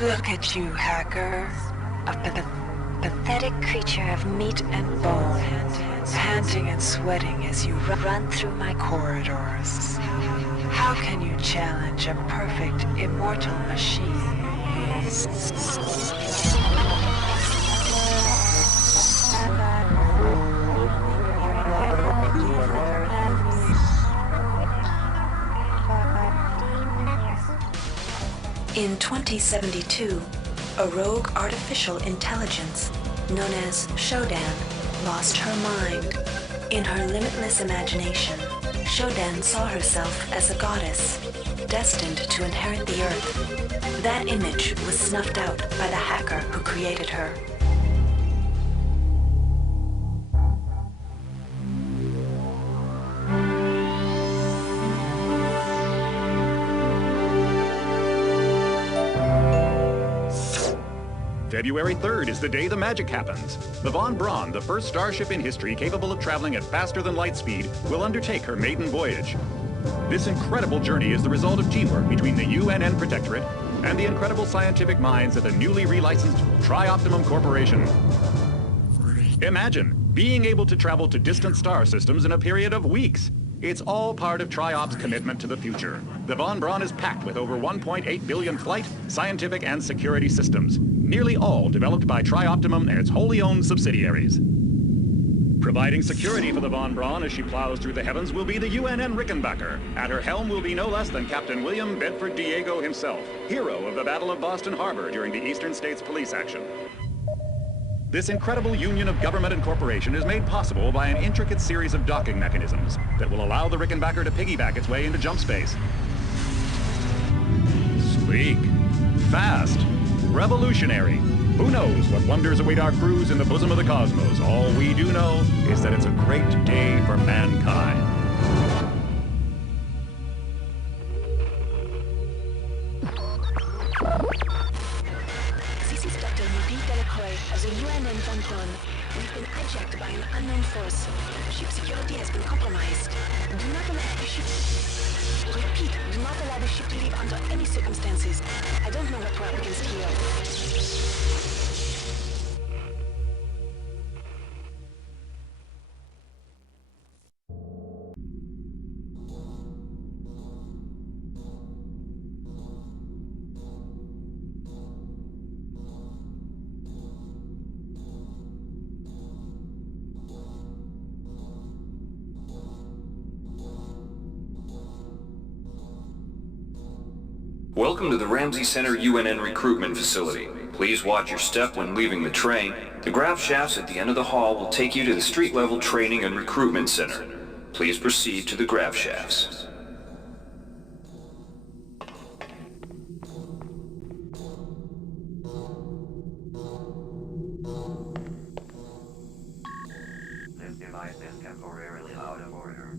Look at you, hacker. A pathetic creature of meat and bone, panting and sweating as you run through my corridors. How can you challenge a perfect, immortal machine? In 2072, a rogue artificial intelligence known as Shodan lost her mind. In her limitless imagination, Shodan saw herself as a goddess, destined to inherit the earth. That image was snuffed out by the hacker who created her. February 3rd is the day the magic happens. The Von Braun, the first starship in history capable of traveling at faster than light speed, will undertake her maiden voyage. This incredible journey is the result of teamwork between the UNN Protectorate and the incredible scientific minds at the newly relicensed Tri-Optimum Corporation. Imagine being able to travel to distant star systems in a period of weeks. It's all part of Tri-Op's commitment to the future. The Von Braun is packed with over 1.8 billion flight, scientific, and security systems, nearly all developed by Tri-Optimum and its wholly owned subsidiaries. Providing security for the Von Braun as she plows through the heavens will be the UNN Rickenbacker. At her helm will be no less than Captain William Bedford Diego himself, hero of the Battle of Boston Harbor during the Eastern States Police action. This incredible union of government and corporation is made possible by an intricate series of docking mechanisms that will allow the Rickenbacker to piggyback its way into jump space. Sleek, fast, revolutionary. Who knows what wonders await our crews in the bosom of the cosmos? All we do know is that it's a great day for mankind. As a UNN Von Braun, we've been hijacked by an unknown force. Ship security has been compromised. Do not allow the ship... Repeat, do not allow the ship to leave under any circumstances. I don't know what we're up against here. Welcome to the Ramsey Center UNN recruitment facility. Please watch your step when leaving the train. The grav shafts at the end of the hall will take you to the street-level training and recruitment center. Please proceed to the grav shafts. This device is temporarily out of order.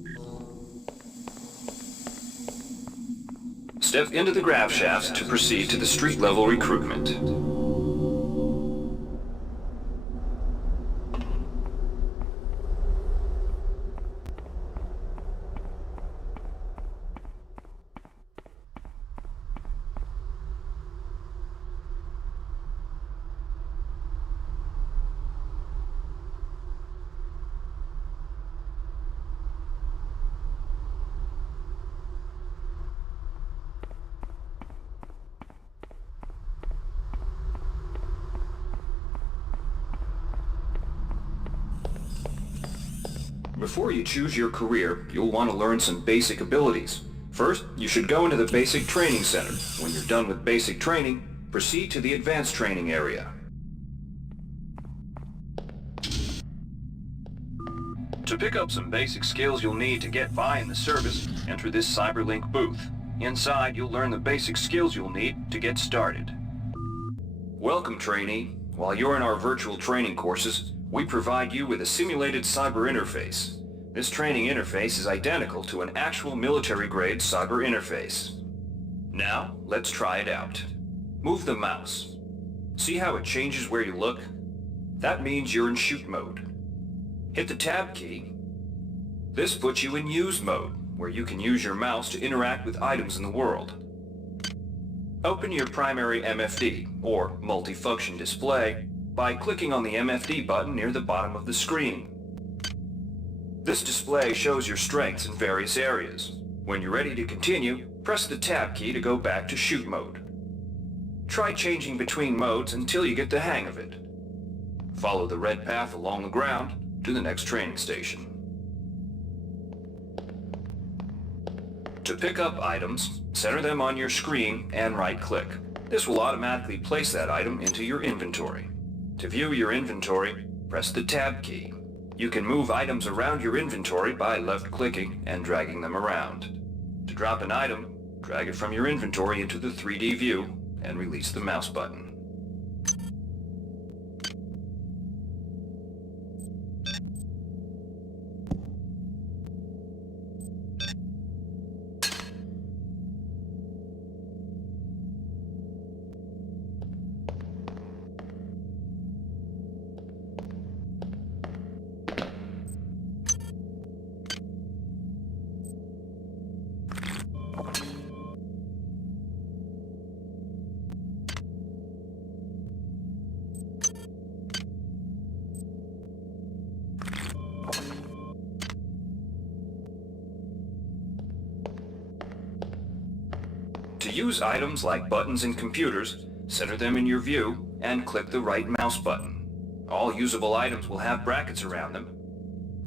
Step into the grav shafts to proceed to the street-level recruitment. Before you choose your career, you'll want to learn some basic abilities. First, you should go into the Basic Training Center. When you're done with basic training, proceed to the Advanced Training area. To pick up some basic skills you'll need to get by in the service, enter this CyberLink booth. Inside, you'll learn the basic skills you'll need to get started. Welcome, trainee. While you're in our virtual training courses, we provide you with a simulated cyber interface. This training interface is identical to an actual military-grade cyber interface. Now, let's try it out. Move the mouse. See how it changes where you look? That means you're in shoot mode. Hit the tab key. This puts you in use mode, where you can use your mouse to interact with items in the world. Open your primary MFD, or multifunction display, by clicking on the MFD button near the bottom of the screen. This display shows your strengths in various areas. When you're ready to continue, press the Tab key to go back to shoot mode. Try changing between modes until you get the hang of it. Follow the red path along the ground to the next training station. To pick up items, center them on your screen and right-click. This will automatically place that item into your inventory. To view your inventory, press the Tab key. You can move items around your inventory by left-clicking and dragging them around. To drop an item, drag it from your inventory into the 3D view and release the mouse button. To use items like buttons in computers, center them in your view and click the right mouse button. All usable items will have brackets around them.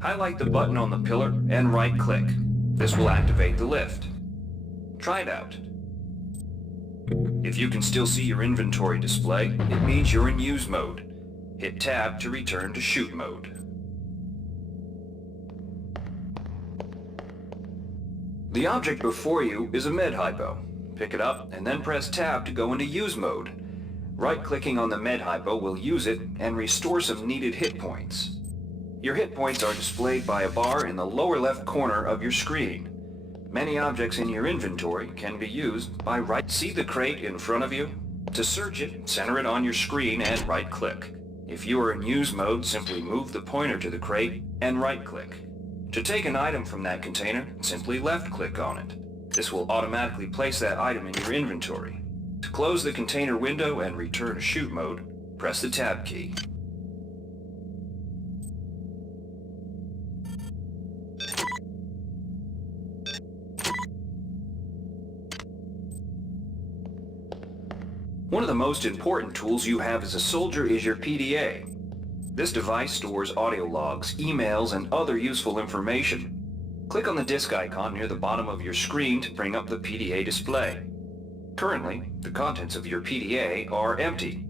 Highlight the button on the pillar and right-click. This will activate the lift. Try it out. If you can still see your inventory display, it means you're in use mode. Hit Tab to return to shoot mode. The object before you is a med hypo. Pick it up and then press Tab to go into use mode. Right-clicking on the med hypo will use it and restore some needed hit points. Your hit points are displayed by a bar in the lower left corner of your screen. Many objects in your inventory can be used by See the crate in front of you? To search it, center it on your screen and right-click. If you are in use mode, simply move the pointer to the crate and right-click. To take an item from that container, simply left-click on it. This will automatically place that item in your inventory. To close the container window and return to shoot mode, press the Tab key. One of the most important tools you have as a soldier is your PDA. This device stores audio logs, emails, and other useful information. Click on the disk icon near the bottom of your screen to bring up the PDA display. Currently, the contents of your PDA are empty.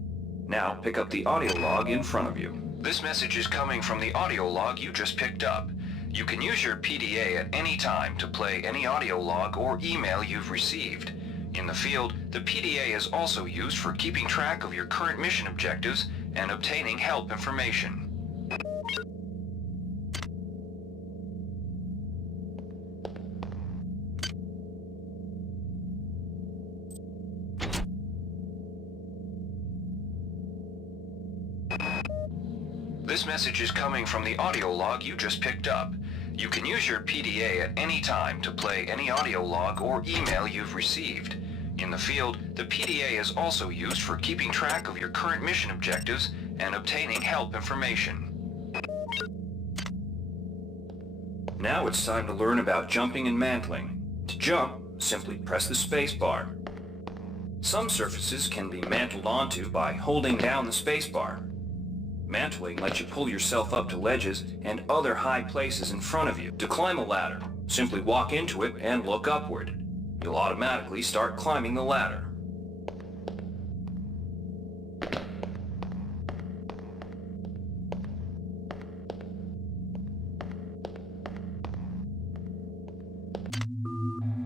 Now pick up the audio log in front of you. This message is coming from the audio log you just picked up. You can use your PDA at any time to play any audio log or email you've received. In the field, the PDA is also used for keeping track of your current mission objectives and obtaining help information. This message is coming from the audio log you just picked up. You can use your PDA at any time to play any audio log or email you've received. In the field, the PDA is also used for keeping track of your current mission objectives and obtaining help information. Now it's time to learn about jumping and mantling. To jump, simply press the space bar. Some surfaces can be mantled onto by holding down the space bar. Mantling lets you pull yourself up to ledges and other high places in front of you. To climb a ladder, simply walk into it and look upward. You'll automatically start climbing the ladder.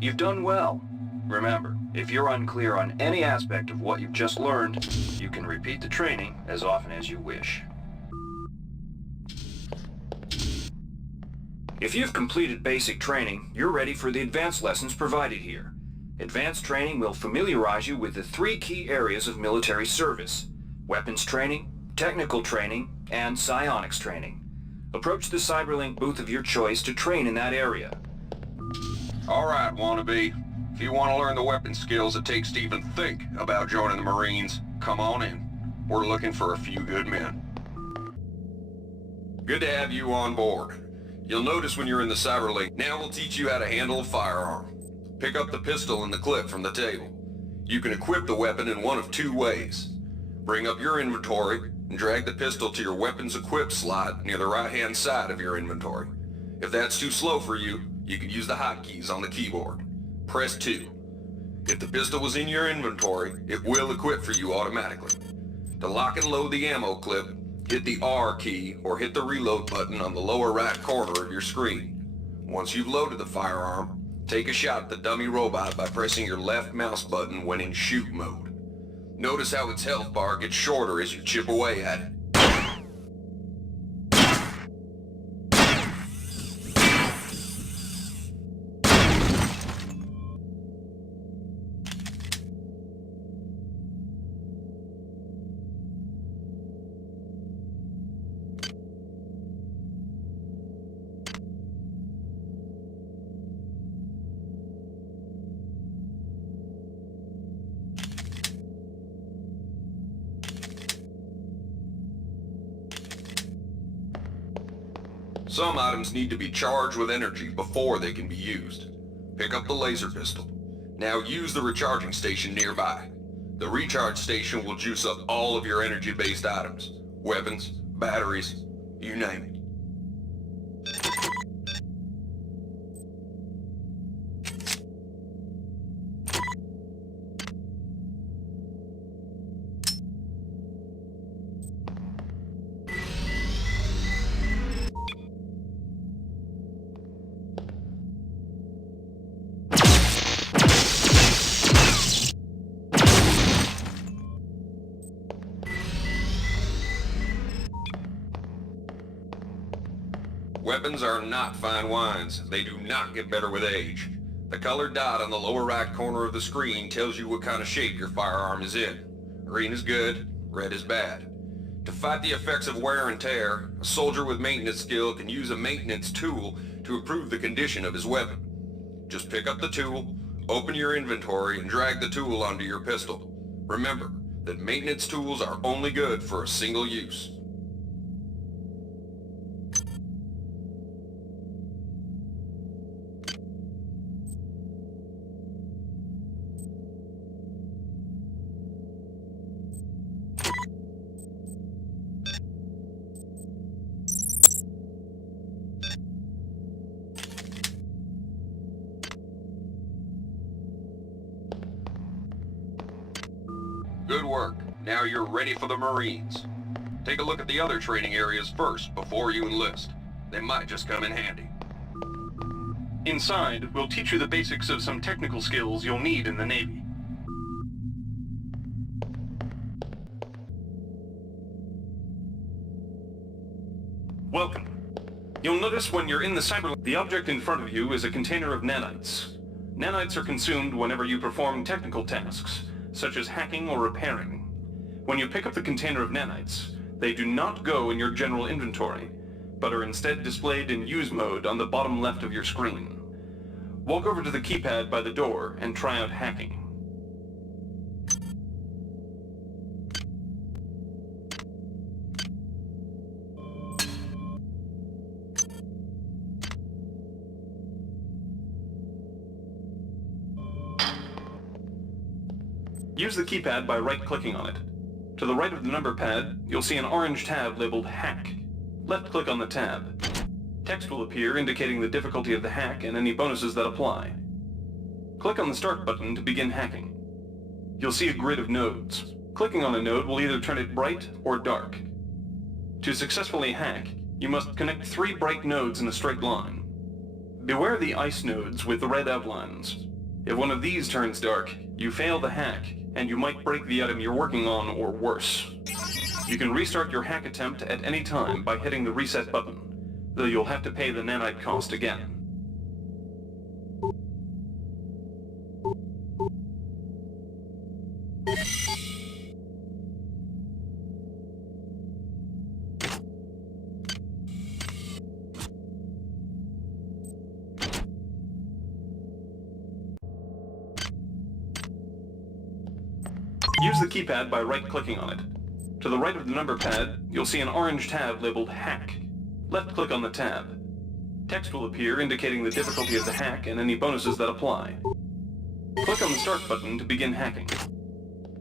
You've done well. Remember, if you're unclear on any aspect of what you've just learned, you can repeat the training as often as you wish. If you've completed basic training, you're ready for the advanced lessons provided here. Advanced training will familiarize you with the 3 key areas of military service: weapons training, technical training, and psionics training. Approach the CyberLink booth of your choice to train in that area. All right, wannabe. If you want to learn the weapon skills it takes to even think about joining the Marines, come on in. We're looking for a few good men. Good to have you on board. You'll notice when you're in the Cyberlink, now we'll teach you how to handle a firearm. Pick up the pistol and the clip from the table. You can equip the weapon in one of two ways. Bring up your inventory and drag the pistol to your weapons equip slot near the right-hand side of your inventory. If that's too slow for you, you can use the hotkeys on the keyboard. Press 2. If the pistol was in your inventory, it will equip for you automatically. To lock and load the ammo clip, hit the R key or hit the reload button on the lower right corner of your screen. Once you've loaded the firearm, take a shot at the dummy robot by pressing your left mouse button when in shoot mode. Notice how its health bar gets shorter as you chip away at it. Some items need to be charged with energy before they can be used. Pick up the laser pistol. Now use the recharging station nearby. The recharge station will juice up all of your energy-based items. Weapons, batteries, you name it. Weapons are not fine wines. They do not get better with age. The colored dot on the lower right corner of the screen tells you what kind of shape your firearm is in. Green is good, red is bad. To fight the effects of wear and tear, a soldier with maintenance skill can use a maintenance tool to improve the condition of his weapon. Just pick up the tool, open your inventory, and drag the tool onto your pistol. Remember that maintenance tools are only good for a single use. Good work. Now you're ready for the Marines. Take a look at the other training areas first before you enlist. They might just come in handy. Inside, we'll teach you the basics of some technical skills you'll need in the Navy. Welcome. You'll notice when you're in the cyber, the object in front of you is a container of nanites. Nanites are consumed whenever you perform technical tasks, such as hacking or repairing. When you pick up the container of nanites, they do not go in your general inventory, but are instead displayed in use mode on the bottom left of your screen. Walk over to the keypad by the door and try out hacking. Use the keypad by right-clicking on it. To the right of the number pad, you'll see an orange tab labeled Hack. Left-click on the tab. Text will appear indicating the difficulty of the hack and any bonuses that apply. Click on the Start button to begin hacking. You'll see a grid of nodes. Clicking on a node will either turn it bright or dark. To successfully hack, you must connect 3 bright nodes in a straight line. Beware the ice nodes with the red outlines. If one of these turns dark, you fail the hack, and you might break the item you're working on or worse. You can restart your hack attempt at any time by hitting the reset button, though you'll have to pay the nanite cost again. Use the keypad by right-clicking on it. To the right of the number pad, you'll see an orange tab labeled Hack. Left-click on the tab. Text will appear indicating the difficulty of the hack and any bonuses that apply. Click on the Start button to begin hacking.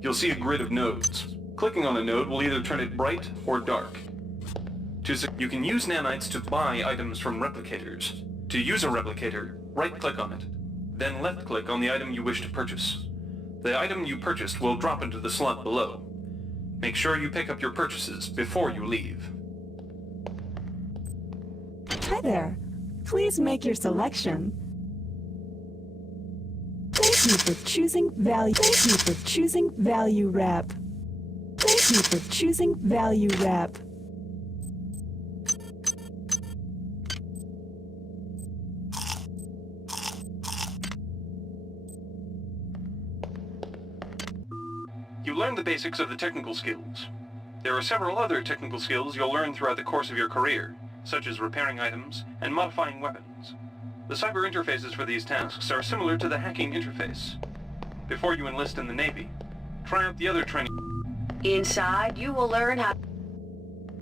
You'll see a grid of nodes. Clicking on a node will either turn it bright or dark. You can use nanites to buy items from replicators. To use a replicator, right-click on it. Then left-click on the item you wish to purchase. The item you purchased will drop into the slot below. Make sure you pick up your purchases before you leave. Hi there. Please make your selection. Thank you for choosing value. Thank you for choosing value wrap. Thank you for choosing value wrap. You learned the basics of the technical skills. There are several other technical skills you'll learn throughout the course of your career, such as repairing items and modifying weapons. The cyber interfaces for these tasks are similar to the hacking interface. Before you enlist in the Navy, try out the other training. Inside, you will learn how...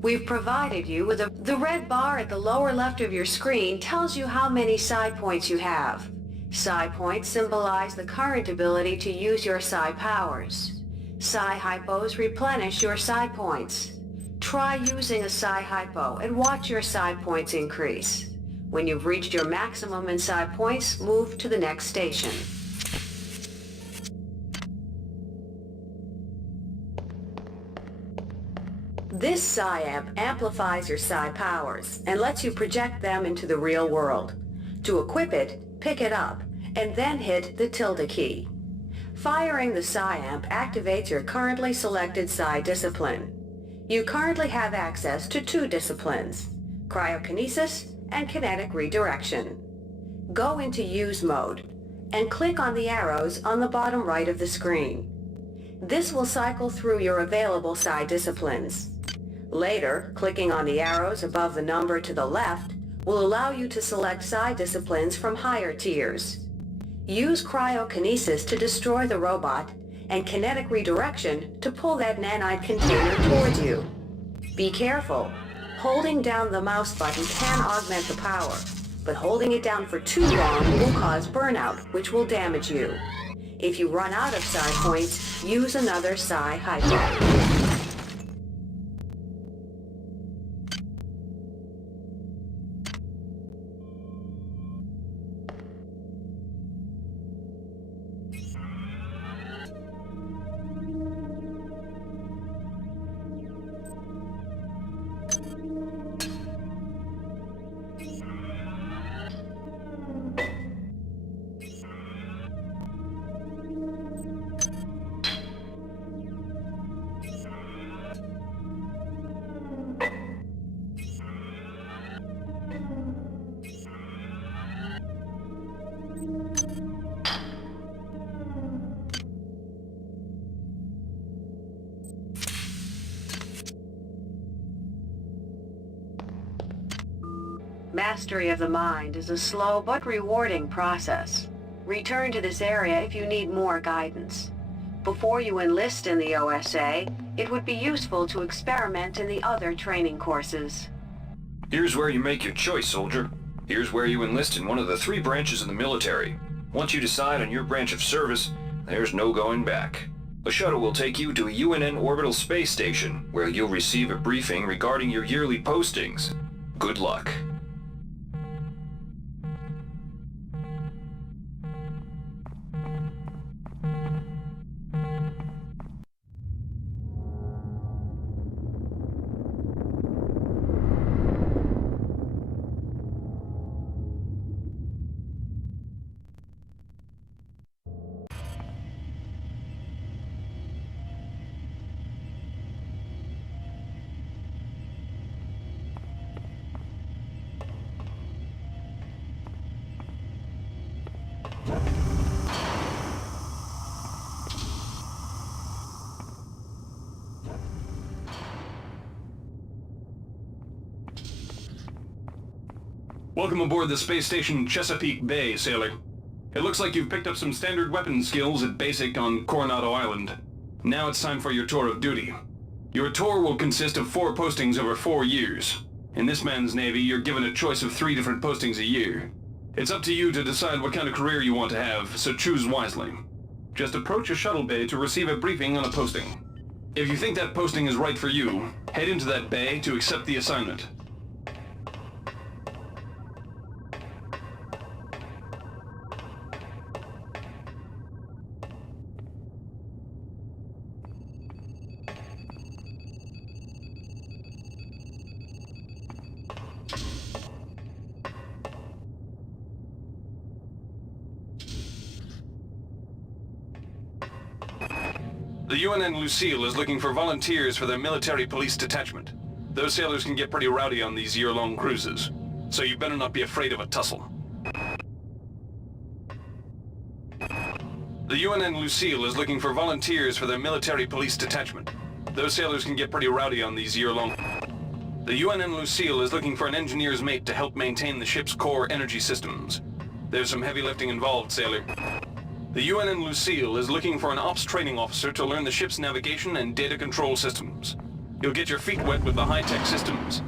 We've provided you with the red bar at the lower left of your screen tells you how many psi points you have. Psi points symbolize the current ability to use your psi powers. Psi hypos replenish your psi points. Try using a psi hypo and watch your psi points increase. When you've reached your maximum in psi points, move to the next station. This psi amp amplifies your psi powers and lets you project them into the real world. To equip it, pick it up, and then hit the tilde key. Firing the psi amp activates your currently selected psi discipline. You currently have access to 2 disciplines, cryokinesis and kinetic redirection. Go into use mode and click on the arrows on the bottom right of the screen. This will cycle through your available psi disciplines. Later, clicking on the arrows above the number to the left will allow you to select psi disciplines from higher tiers. Use cryokinesis to destroy the robot and kinetic redirection to pull that nanite container towards you. Be careful. Holding down the mouse button can augment the power, but holding it down for too long will cause burnout, which will damage you. If you run out of psi points, use another psi hypo. Mastery of the mind is a slow but rewarding process. Return to this area if you need more guidance. Before you enlist in the OSA, it would be useful to experiment in the other training courses. Here's where you make your choice, soldier. Here's where you enlist in one of the 3 branches of the military. Once you decide on your branch of service, there's no going back. A shuttle will take you to a UNN orbital space station, where you'll receive a briefing regarding your yearly postings. Good luck. Welcome aboard the space station Chesapeake Bay, sailor. It looks like you've picked up some standard weapon skills at Basic on Coronado Island. Now it's time for your tour of duty. Your tour will consist of 4 postings over 4 years. In this man's Navy, you're given a choice of 3 different postings a year. It's up to you to decide what kind of career you want to have, so choose wisely. Just approach a shuttle bay to receive a briefing on a posting. If you think that posting is right for you, head into that bay to accept the assignment. The UNN Lucille is looking for volunteers for their military police detachment. Those sailors can get pretty rowdy on these year-long cruises, so you better not be afraid of a tussle. The UNN Lucille is looking for volunteers for their military police detachment. Those sailors can get pretty rowdy on these year-long... The UNN Lucille is looking for an engineer's mate to help maintain the ship's core energy systems. There's some heavy lifting involved, sailor. The UNN Lucille is looking for an ops training officer to learn the ship's navigation and data control systems. You'll get your feet wet with the high-tech systems.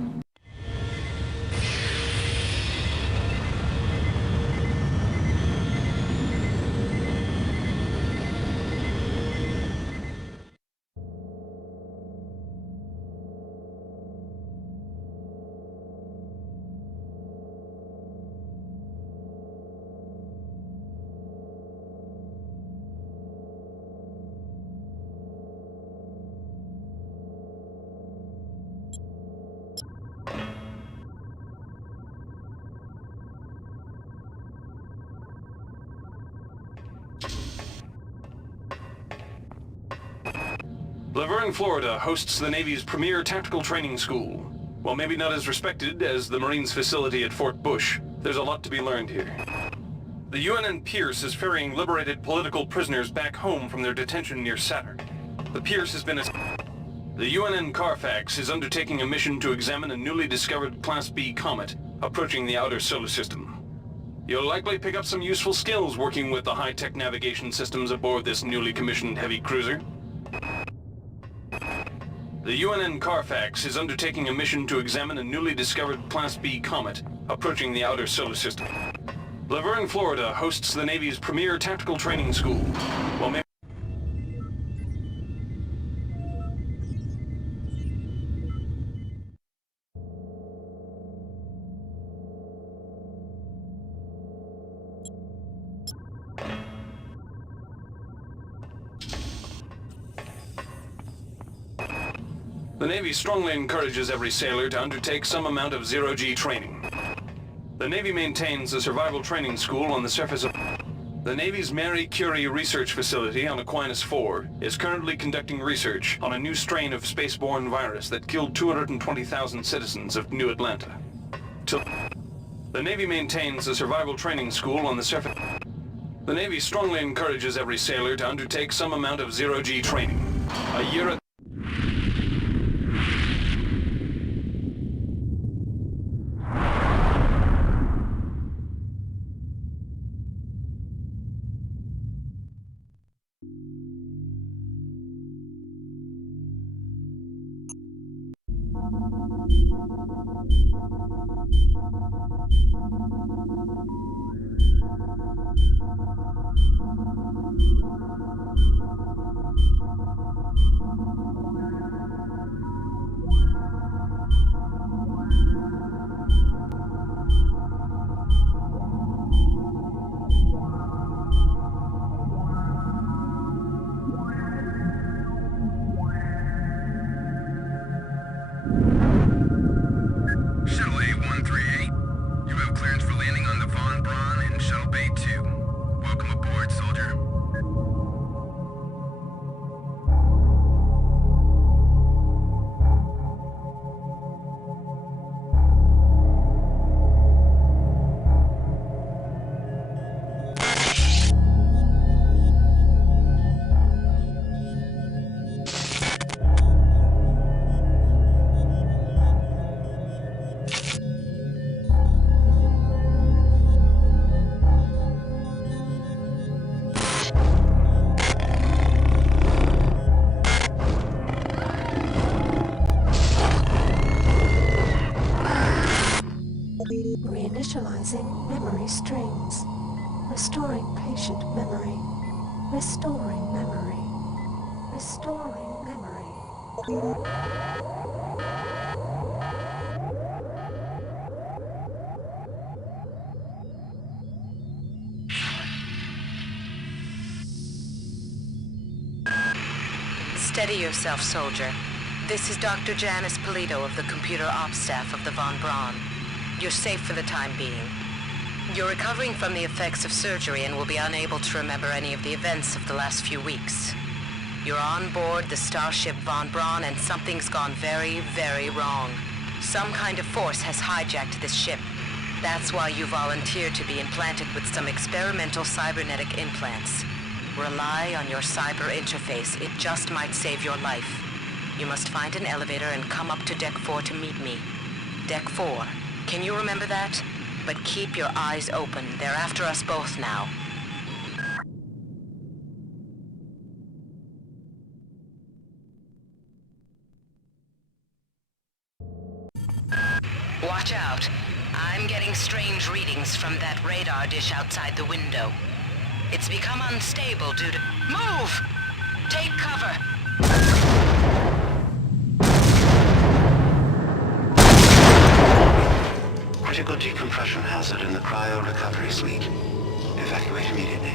Laverne, Florida hosts the Navy's premier tactical training school. While maybe not as respected as the Marines' facility at Fort Bush, there's a lot to be learned here. The UNN Pierce is ferrying liberated political prisoners back home from their detention near Saturn. The Pierce has been The UNN Carfax is undertaking a mission to examine a newly discovered Class B comet approaching the outer solar system. You'll likely pick up some useful skills working with the high-tech navigation systems aboard this newly commissioned heavy cruiser. The UNN Carfax is undertaking a mission to examine a newly discovered Class B comet approaching the outer solar system. Laverne, Florida hosts the Navy's premier tactical training school. While The Navy strongly encourages every sailor to undertake some amount of zero-G training. The Navy maintains a survival training school on the surface of... The Navy's Marie Curie research facility on Aquinas 4 is currently conducting research on a new strain of spaceborne virus that killed 220,000 citizens of New Atlanta. The Navy maintains a survival training school on the surface... The Navy strongly encourages every sailor to undertake some amount of zero-G training. A year at... memory strings, restoring patient memory, restoring memory, restoring memory. Steady yourself, soldier. This is Dr. Janice Polito of the Computer Ops staff of the Von Braun. You're safe for the time being. You're recovering from the effects of surgery and will be unable to remember any of the events of the last few weeks. You're on board the starship Von Braun and something's gone very, very wrong. Some kind of force has hijacked this ship. That's why you volunteered to be implanted with some experimental cybernetic implants. Rely on your cyber interface. It just might save your life. You must find an elevator and come up to Deck 4 to meet me. Deck 4. Can you remember that? But keep your eyes open. They're after us both now. Watch out. I'm getting strange readings from that radar dish outside the window. It's become unstable due to... Move! Take cover! Critical decompression hazard in the cryo recovery suite. Evacuate immediately.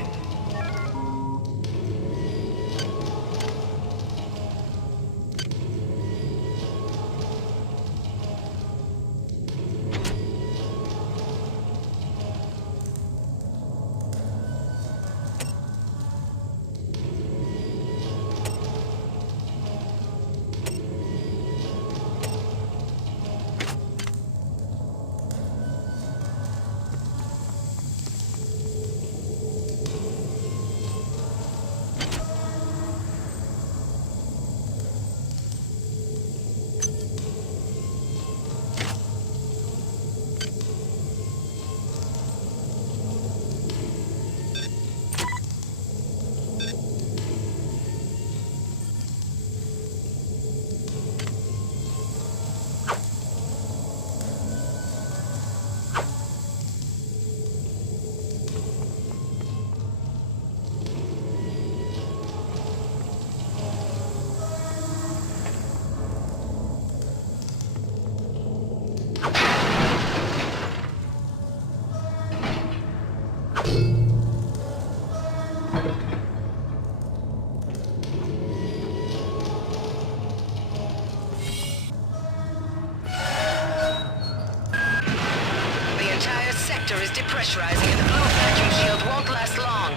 Pressurizing and the blow vacuum shield won't last long.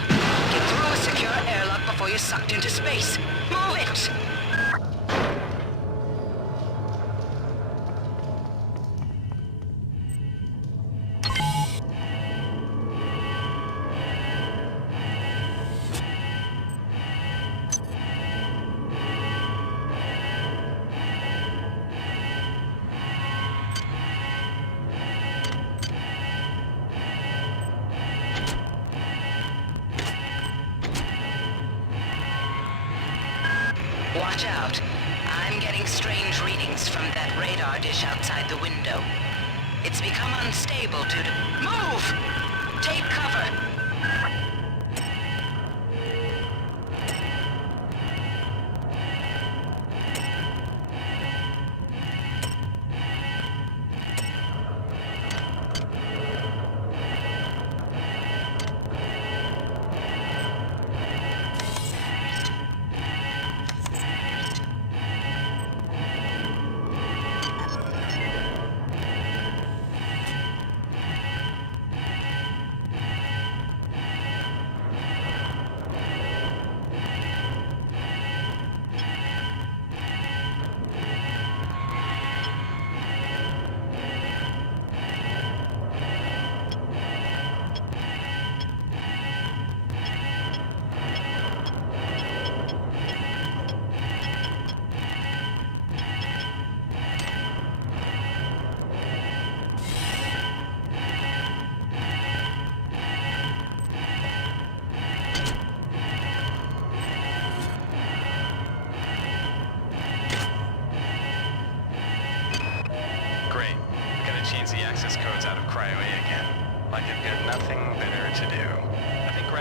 Get through a secure airlock before you're sucked into space. Move it! Watch out. I'm getting strange readings from that radar dish outside the window. It's become unstable due to... Move! Take cover!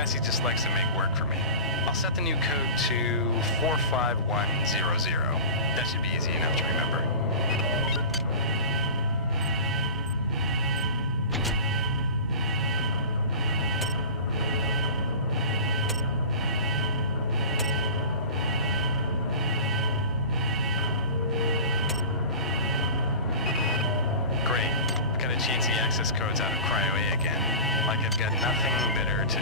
Grassy just likes to make work for me. I'll set the new code to 45100. That should be easy enough to remember. Codes out of Cryo A again, like I've got nothing better to do.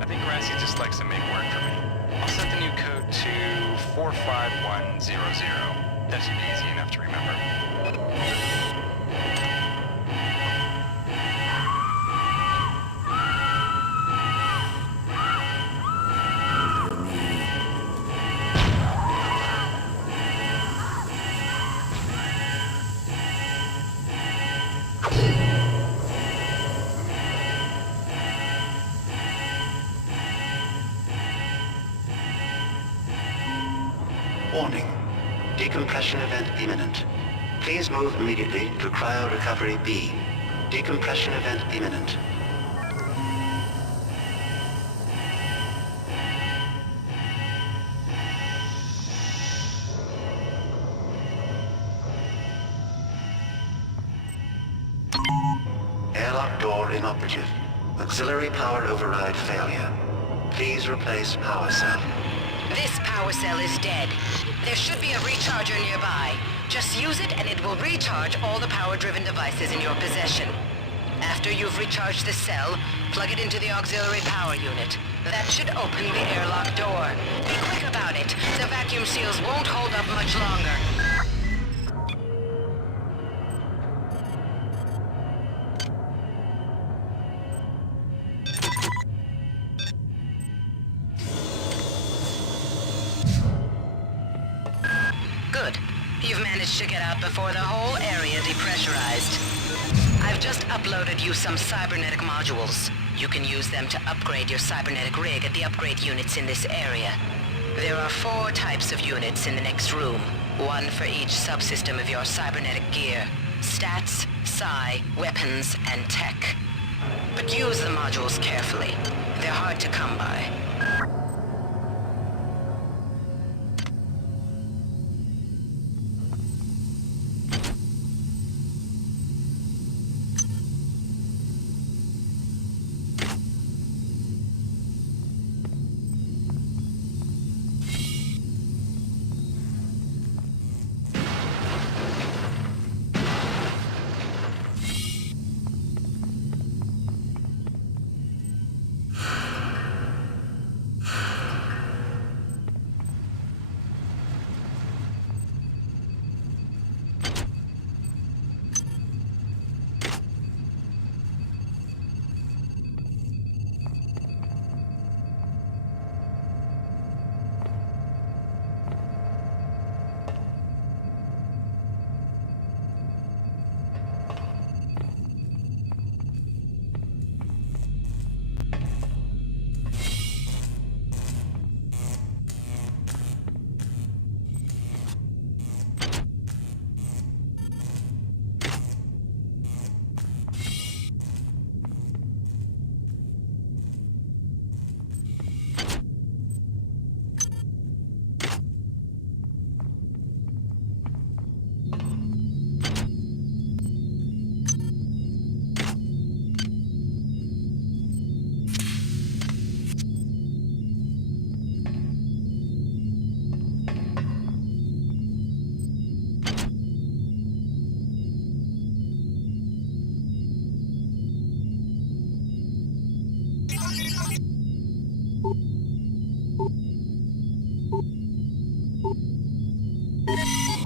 I think Grassy just likes to make work for me. I'll set the new code to 45100. That should be easy enough to remember. Warning. Decompression event imminent. Please move immediately to Cryo Recovery B. Decompression event imminent. Airlock door inoperative. Auxiliary power override failure. Please replace power cell. This power cell is dead. There should be a recharger nearby. Just use it and it will recharge all the power-driven devices in your possession. After you've recharged the cell, plug it into the auxiliary power unit. That should open the airlock door. Be quick about it. The vacuum seals won't hold up much longer. Good. You've managed to get out before the whole area depressurized. I've just uploaded you some cybernetic modules. You can use them to upgrade your cybernetic rig at the upgrade units in this area. There are 4 types of units in the next room, one for each subsystem of your cybernetic gear. Stats, psi, weapons, and tech. But use the modules carefully. They're hard to come by.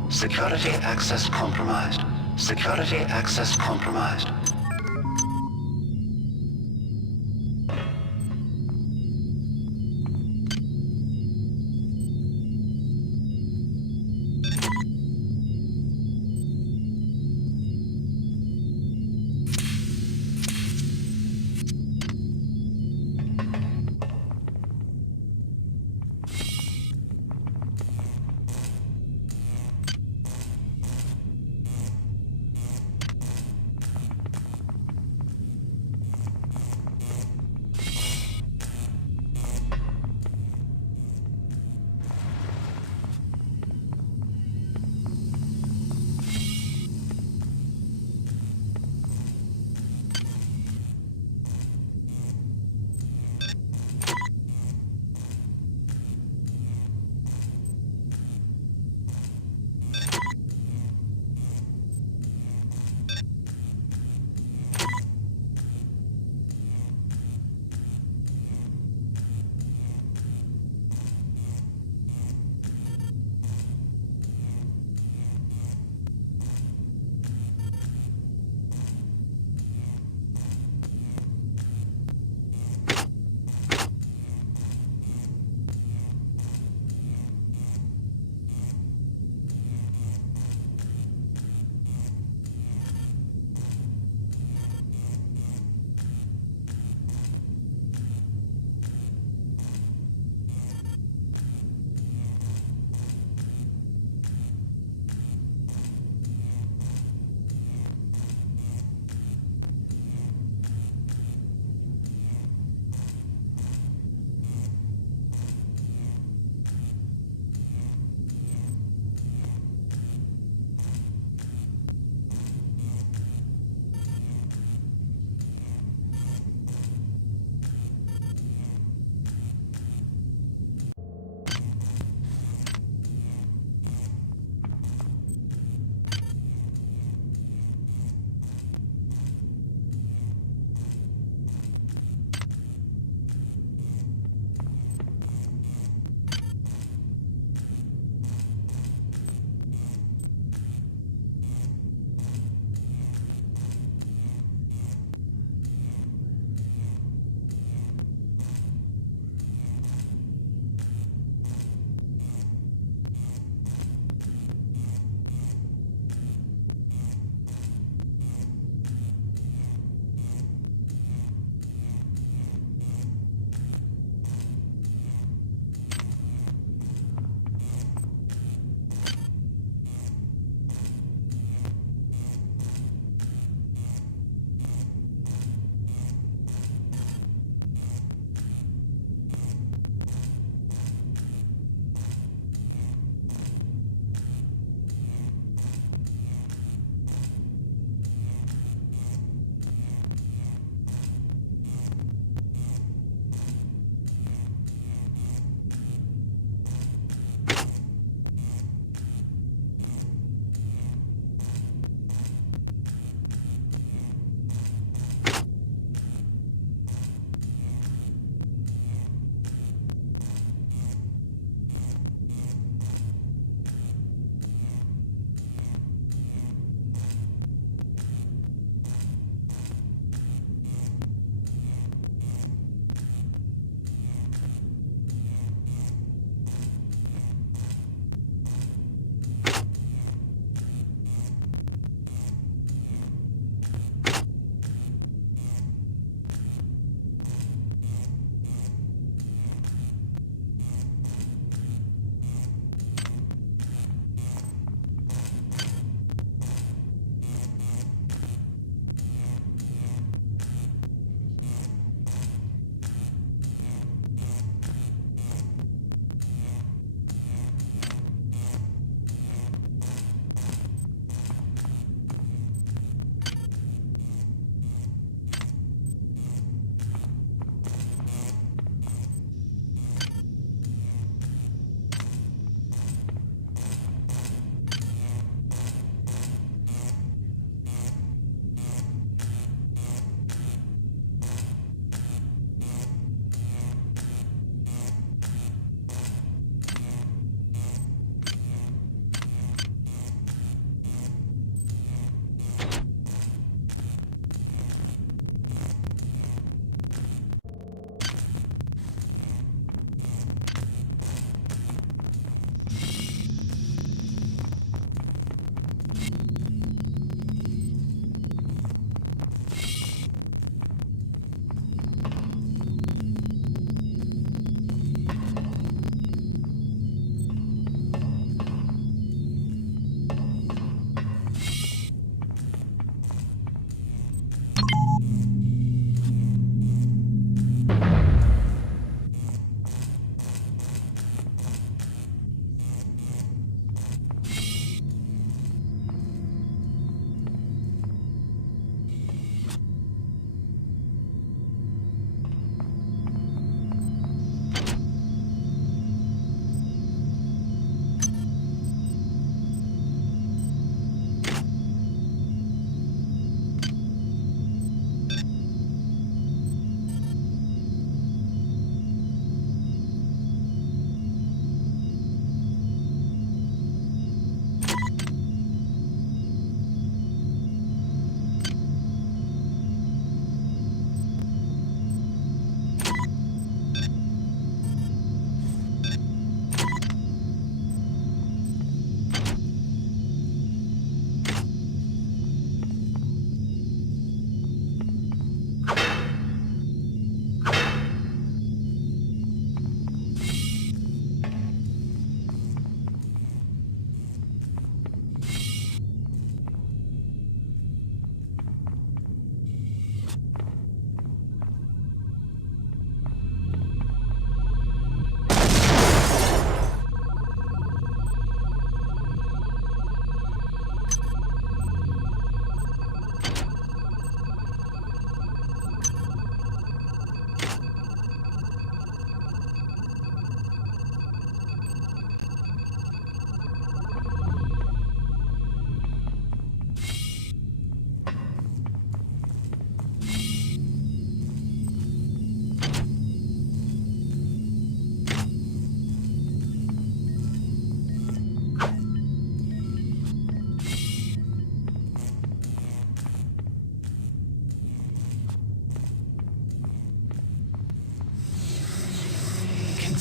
Security access compromised. Security access compromised.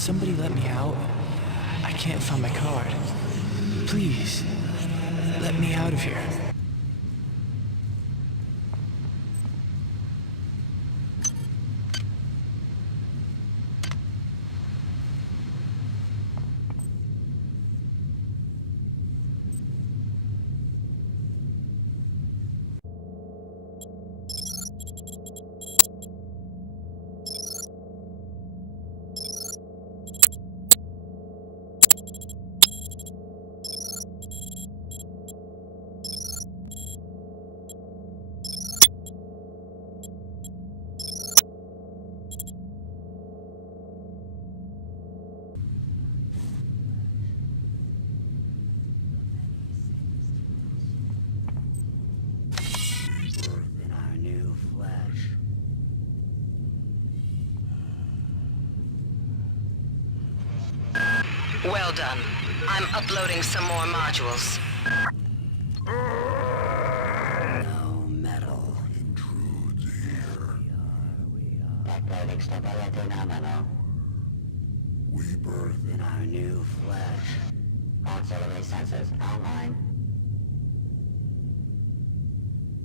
somebody let me out? I can't find my card. Please, let me out of here. Well done. I'm uploading some more modules. No metal intrudes here. Uploading stability nominal. We birth in our new flesh. Auxiliary sensors online.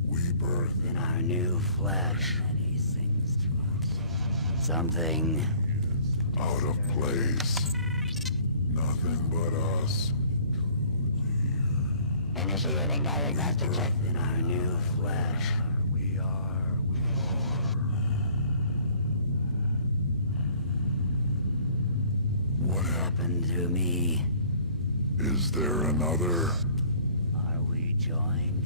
We birth in our new flesh. Many things to us. Something out of place. Nothing but us. Initiating diagnostic check. In our new flesh. We are. What happened to me? Is there another? Are we joined?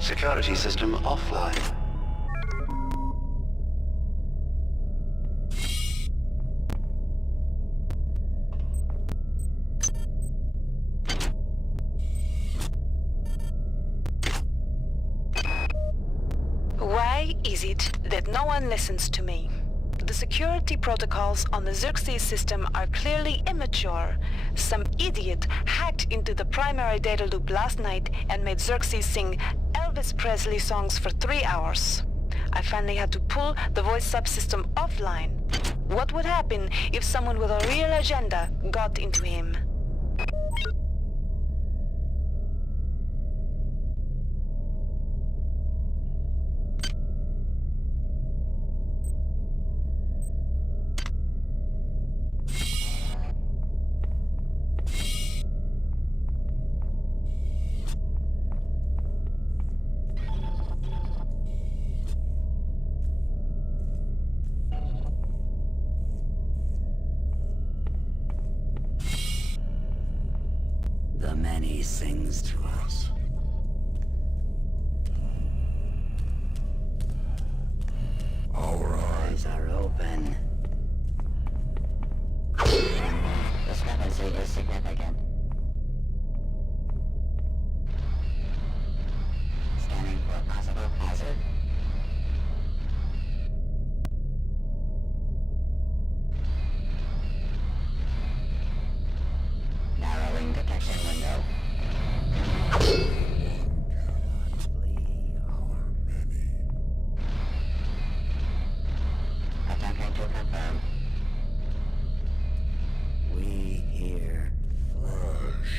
Security system offline. Why is it that no one listens to me? The security protocols on the Xerxes system are clearly immature. Some idiot hacked into the primary data loop last night and made Xerxes sing Elvis Presley songs for 3 hours. I finally had to pull the voice subsystem offline. What would happen if someone with a real agenda got into him? Many things to us. Our eyes are open. accuracy is significant. Scanning for possible hazard. Narrowing detection window. Attempting to confirm. We hear flesh.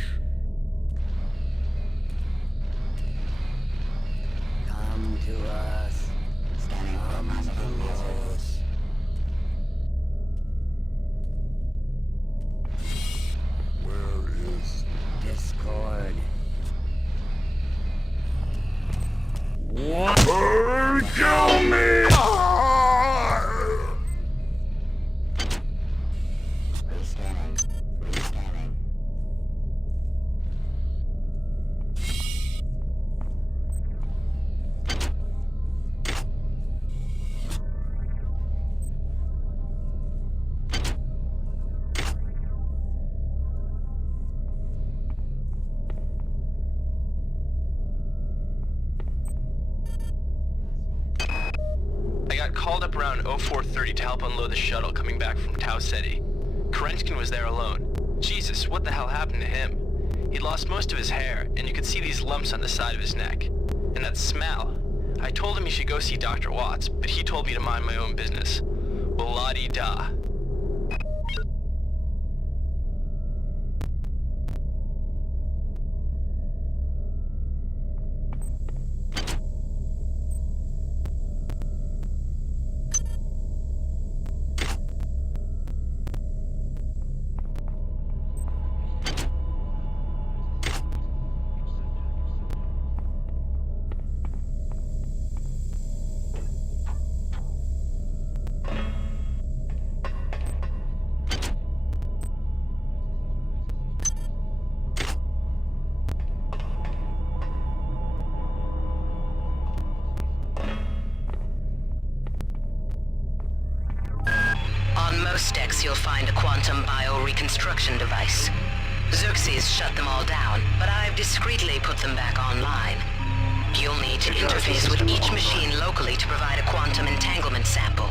Come to us. Scanning for possible hazard. Where is Discord? What? Kill me! Rescanning. Rescanning. I got called up around 0430 to help unload the shuttle coming back from Tau Ceti. Kerenskin was there alone. Jesus, what the hell happened to him? He'd lost most of his hair, and you could see these lumps on the side of his neck. And that smell. I told him he should go see Dr. Watts, but he told me to mind my own business. Well, la-di-da. On most decks, you'll find a quantum bioreconstruction device. Xerxes shut them all down, but I've discreetly put them back online. You'll need to interface with each machine locally to provide a quantum entanglement sample.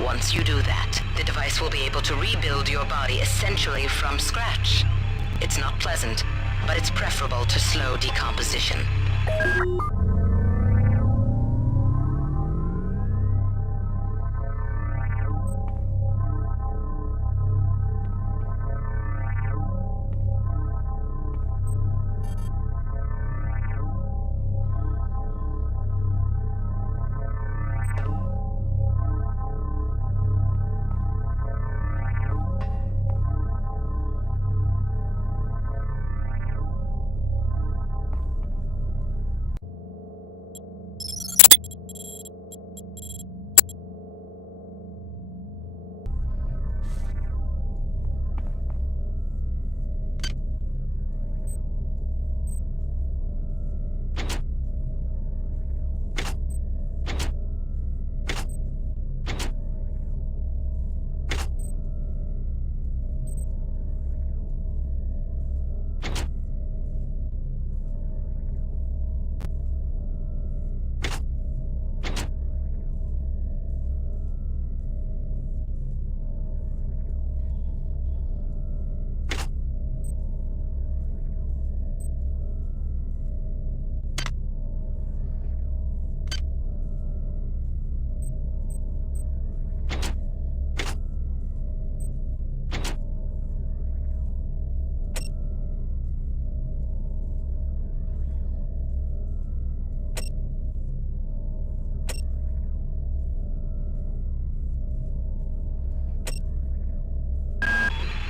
Once you do that, the device will be able to rebuild your body essentially from scratch. It's not pleasant, but it's preferable to slow decomposition.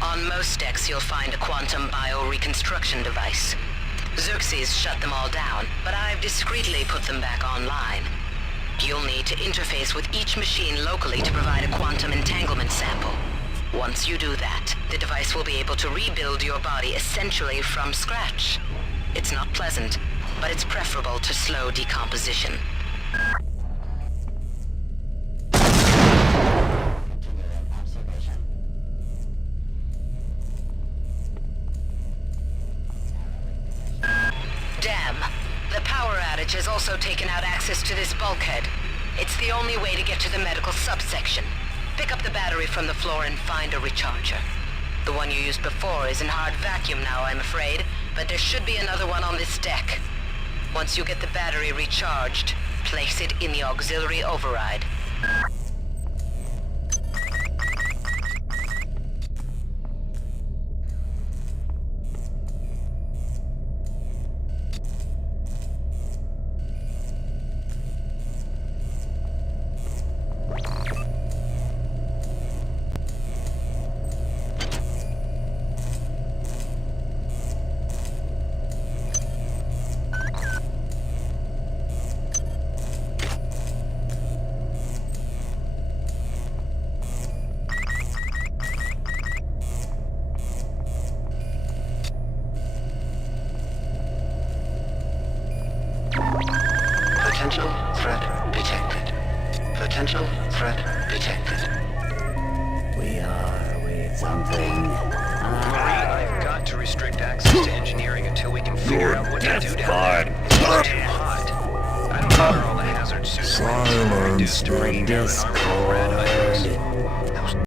On most decks, you'll find a quantum bioreconstruction device. Xerxes shut them all down, but I've discreetly put them back online. You'll need to interface with each machine locally to provide a quantum entanglement sample. Once you do that, the device will be able to rebuild your body essentially from scratch. It's not pleasant, but it's preferable to slow decomposition. damage has also taken out access to this bulkhead. It's the only way to get to the medical subsection. Pick up the battery from the floor and find a recharger. The one you used before is in hard vacuum now, I'm afraid, but there should be another one on this deck. Once you get the battery recharged, place it in the auxiliary override. Potential threat detected. Potential threat detected. We something. I've got to restrict access to engineering until we can figure out what to do down there. It's too hot. I don't know where all the hazard suits went to reduce to bringing down an army of red items.